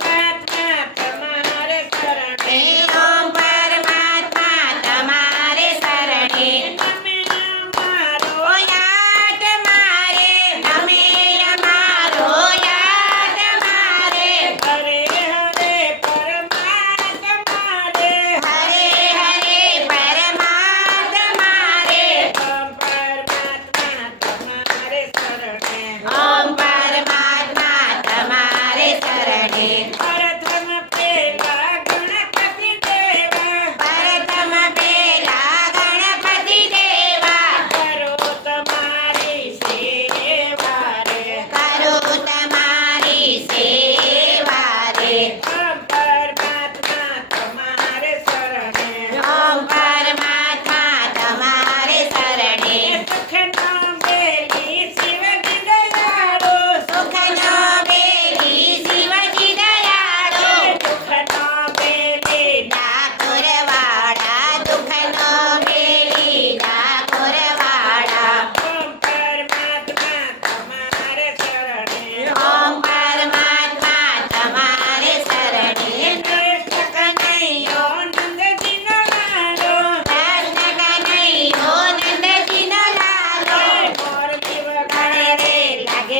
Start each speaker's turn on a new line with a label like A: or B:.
A: Night.